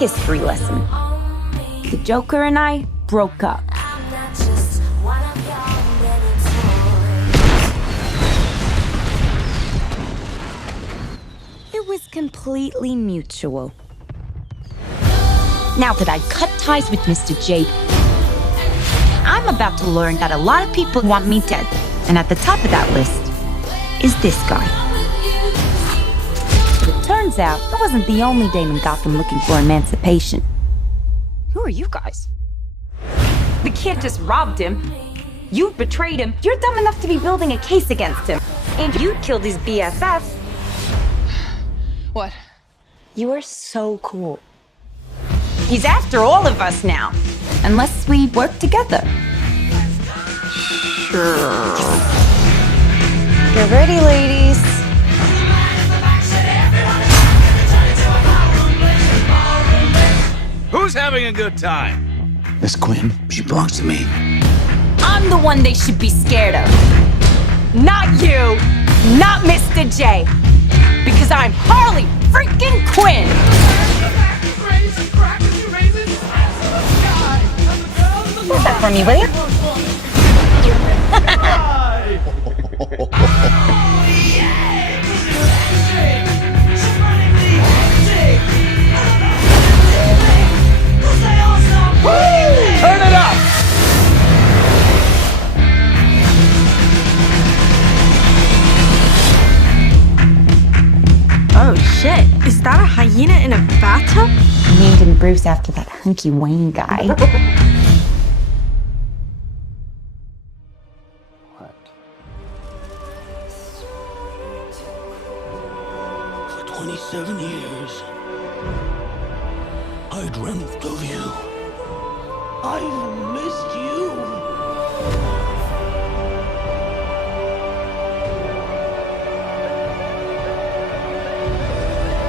history lesson. The Joker and I broke up. It was completely mutual. Now that I've cut ties with Mr. J, I'm about to learn that a lot of people want me dead. And at the top of that list is this guy. It turns out I wasn't the only dame in Gotham looking for emancipation. Who are you guys? The kid just robbed him. You betrayed him. You're dumb enough to be building a case against him. And you killed his BFF. What? You are so cool. He's after all of us now. Unless we work together. Sure. Get ready, ladies. Who's having a good time? Miss Quinn, she belongs to me. I'm the one they should be scared of. Not you, not Mr. J. Because I'm Harley frickin' Quinn. What's that for me, will you? Turn it up! Oh shit, is that a hyena in a bathtub? Named him Bruce after that hunky Wayne guy. What? For 27 years, I dreamt of you. I've missed you.